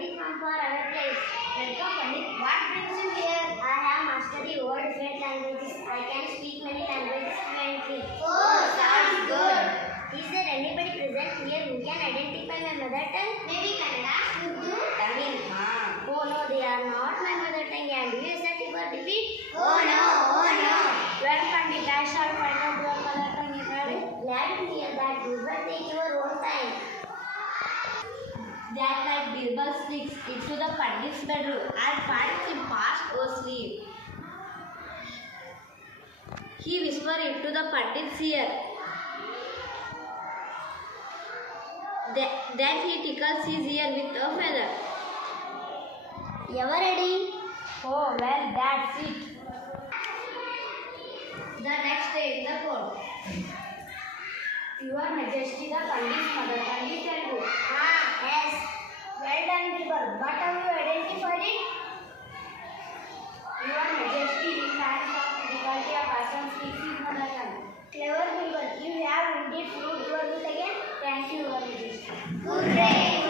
Pandit come for our place. Welcome Pandit. What brings you here? I have mastered the over different languages. I can speak many languages fluently. Oh, sounds good. Is there anybody present here who can identify my mother tongue? Maybe Kannada, Urdu, Tamil. Oh no, they are not my mother tongue. And you said you were defeat? Oh no. Well, Pandit, I shall find out your mother tongue in Arabic. Glad to hear that. You will take your own time. That night, Birbal sneaks into the Pandit's bedroom and finds him fast asleep. He whispers into the Pandit's ear. Then he tickles his ear with a feather. You are ready? Oh, well, that's it. The next day in the court. Your Majesty, the Pandit's mother tongue is Telugu. Yes. Well done, Birbal. What have you identified it? Your Majesty, he finds some difficulty a person speaks his mother tongue. Clever Birbal. You have indeed proved your wit again. Thank you, Your Majesty. Hooray!